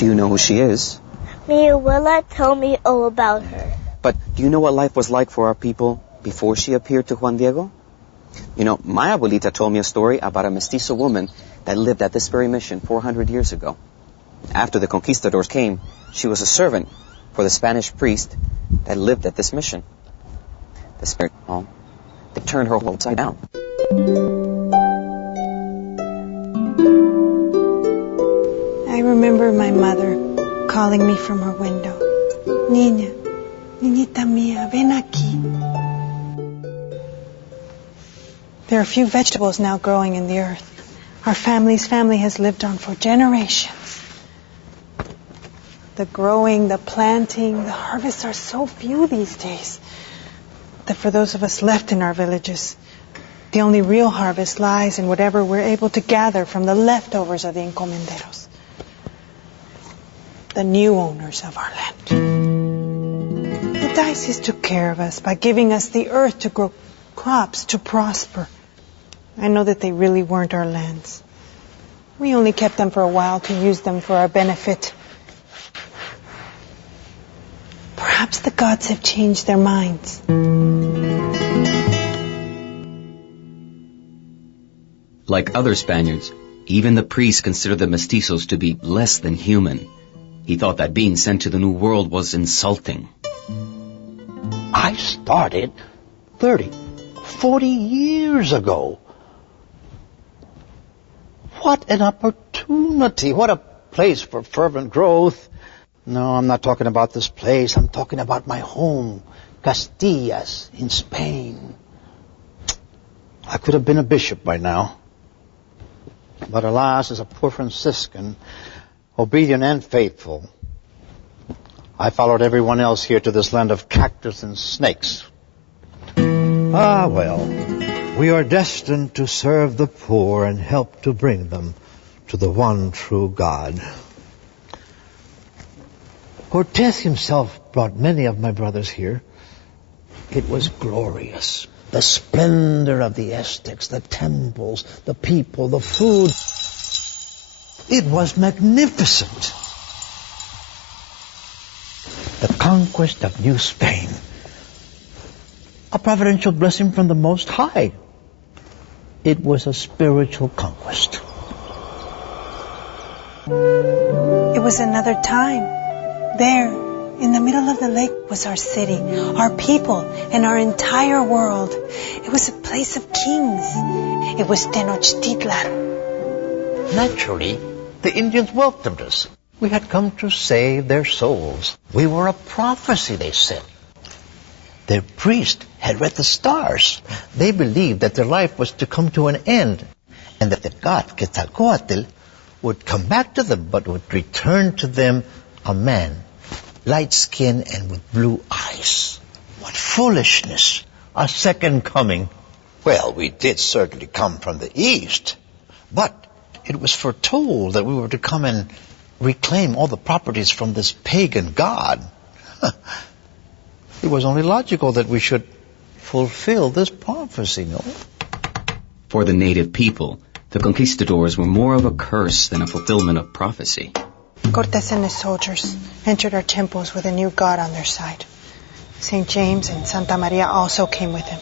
Do you know who she is? Mi abuela told me all about her. But do you know what life was like for our people before she appeared to Juan Diego? You know, my abuelita told me a story about a mestizo woman that lived at this very mission 400 years ago. After the conquistadors came, she was a servant for the Spanish priest that lived at this mission. The spirit, they turned her whole upside down. I remember my mother calling me from her window. Niña, niñita mía, ven aquí. There are few vegetables now growing in the earth. Our family's family has lived on for generations. The growing, the planting, the harvests are so few these days that for those of us left in our villages, the only real harvest lies in whatever we're able to gather from the leftovers of the encomenderos, the new owners of our land. The diocese took care of us by giving us the earth to grow crops, to prosper. I know that they really weren't our lands. We only kept them for a while to use them for our benefit. Perhaps the gods have changed their minds. Like other Spaniards, even the priest considered the mestizos to be less than human. He thought that being sent to the New World was insulting. I started 30, 40 years ago. What an opportunity. What a place for fervent growth. No, I'm not talking about this place. I'm talking about my home, Castillas, in Spain. I could have been a bishop by now. But alas, as a poor Franciscan, obedient and faithful, I followed everyone else here to this land of cactus and snakes. Ah, well, we are destined to serve the poor and help to bring them to the one true God. Cortes himself brought many of my brothers here. It was glorious. The splendor of the Aztecs, the temples, the people, the food. It was magnificent. The conquest of New Spain. A providential blessing from the Most High. It was a spiritual conquest. It was another time. There, in the middle of the lake, was our city, our people, and our entire world. It was a place of kings. It was Tenochtitlan. Naturally, the Indians welcomed us. We had come to save their souls. We were a prophecy, they said. Their priest had read the stars. They believed that their life was to come to an end, and that the god Quetzalcoatl would come back to them, but would return to them a man, light-skinned and with blue eyes. What foolishness! A second coming. Well, we did certainly come from the east, but it was foretold that we were to come and reclaim all the properties from this pagan god. It was only logical that we should fulfill this prophecy, no? For the native people, the conquistadors were more of a curse than a fulfillment of prophecy. Cortes and his soldiers entered our temples with a new god on their side. St. James and Santa Maria also came with him.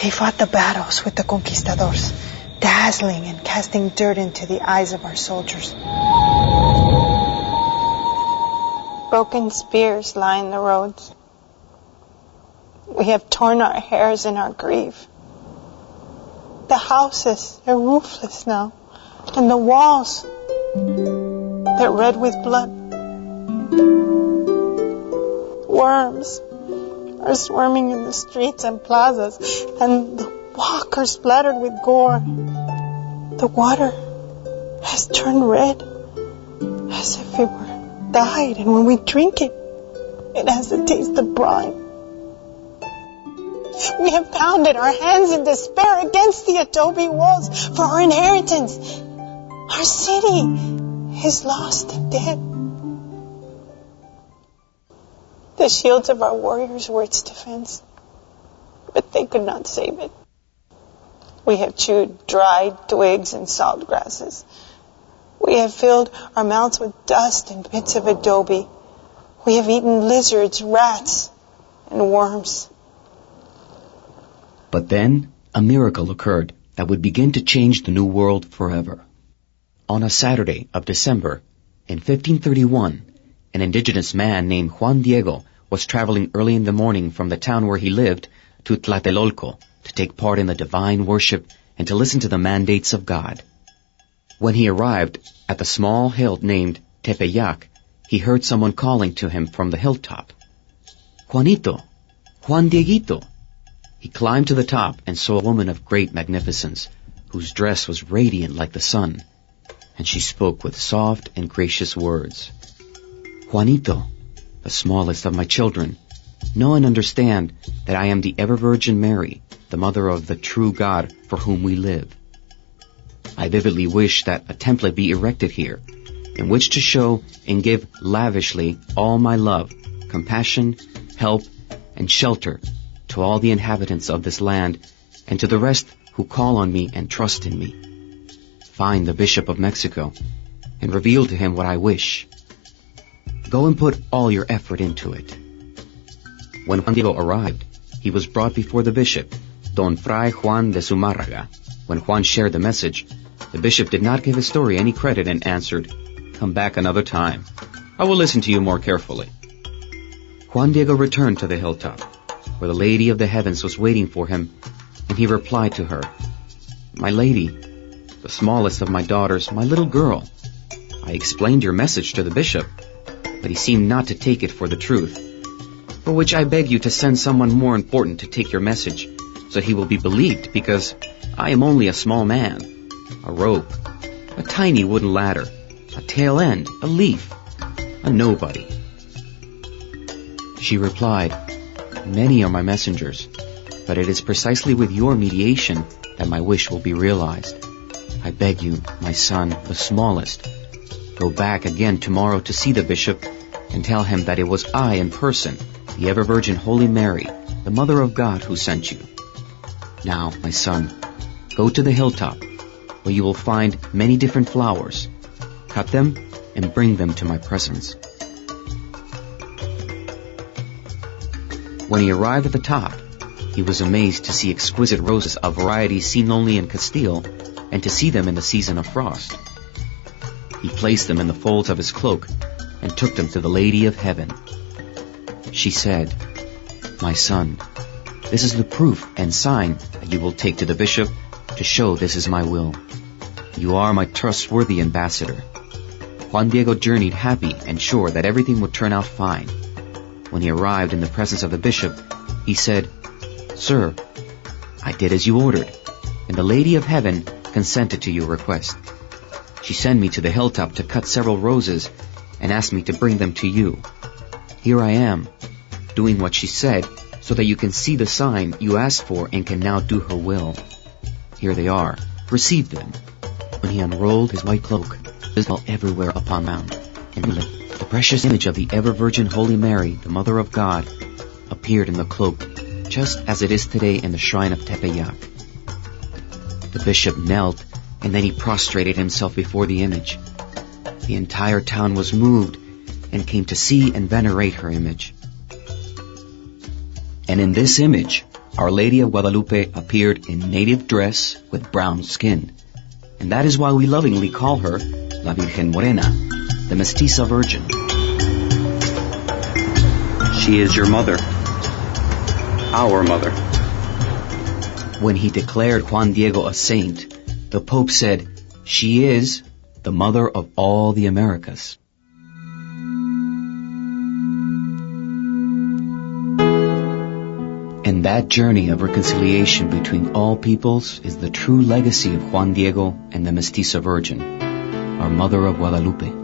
They fought the battles with the conquistadors, dazzling and casting dirt into the eyes of our soldiers. Broken spears line the roads. We have torn our hairs in our grief. The houses, they're roofless now, and the walls, they're red with blood. Worms are swarming in the streets and plazas, and the walkers splattered with gore. The water has turned red, as if it were dyed, and when we drink it, it has the taste of brine. We have pounded our hands in despair against the adobe walls for our inheritance. Our city is lost and dead. The shields of our warriors were its defense, but they could not save it. We have chewed dried twigs and salt grasses. We have filled our mouths with dust and bits of adobe. We have eaten lizards, rats, and worms. But then a miracle occurred that would begin to change the New World forever. On a Saturday of December, in 1531, an indigenous man named Juan Diego was traveling early in the morning from the town where he lived to Tlatelolco to take part in the divine worship and to listen to the mandates of God. When he arrived at the small hill named Tepeyac, he heard someone calling to him from the hilltop. "Juanito! Juan Dieguito!" He climbed to the top and saw a woman of great magnificence, whose dress was radiant like the sun, and she spoke with soft and gracious words. "Juanito, the smallest of my children, know and understand that I am the ever-Virgin Mary, the mother of the true God for whom we live. I vividly wish that a temple be erected here, in which to show and give lavishly all my love, compassion, help, and shelter to all the inhabitants of this land and to the rest who call on me and trust in me. Find the Bishop of Mexico and reveal to him what I wish. Go and put all your effort into it." When Juan Diego arrived, he was brought before the bishop, Don Fray Juan de Zumárraga. When Juan shared the message, the bishop did not give his story any credit and answered, "Come back another time. I will listen to you more carefully." Juan Diego returned to the hilltop, where the Lady of the Heavens was waiting for him, and he replied to her, "My lady, the smallest of my daughters, my little girl, I explained your message to the bishop, but he seemed not to take it for the truth, for which I beg you to send someone more important to take your message, so he will be believed, because I am only a small man, a rope, a tiny wooden ladder, a tail end, a leaf, a nobody." She replied, "Many are my messengers, but it is precisely with your mediation that my wish will be realized. I beg you, my son, the smallest, go back again tomorrow to see the bishop and tell him that it was I in person, the ever-Virgin Holy Mary, the Mother of God, who sent you. Now, my son, go to the hilltop, where you will find many different flowers. Cut them and bring them to my presence." When he arrived at the top, he was amazed to see exquisite roses of varieties seen only in Castile, and to see them in the season of frost. He placed them in the folds of his cloak and took them to the Lady of Heaven. She said, "My son, this is the proof and sign that you will take to the bishop to show this is my will. You are my trustworthy ambassador." Juan Diego journeyed happy and sure that everything would turn out fine. When he arrived in the presence of the bishop, he said, "Sir, I did as you ordered, and the Lady of Heaven consented to your request. She sent me to the hilltop to cut several roses and asked me to bring them to you. Here I am, doing what she said, so that you can see the sign you asked for and can now do her will. Here they are. Receive them." When he unrolled his white cloak, visible everywhere upon Mount, and the precious image of the ever-Virgin Holy Mary, the Mother of God, appeared in the cloak, just as it is today in the shrine of Tepeyac. The bishop knelt, and then he prostrated himself before the image. The entire town was moved and came to see and venerate her image. And in this image, Our Lady of Guadalupe appeared in native dress with brown skin. And that is why we lovingly call her La Virgen Morena, the Mestiza Virgin. She is your mother. Our mother. When he declared Juan Diego a saint, the Pope said, "She is the mother of all the Americas." And that journey of reconciliation between all peoples is the true legacy of Juan Diego and the Mestiza Virgin, our Mother of Guadalupe.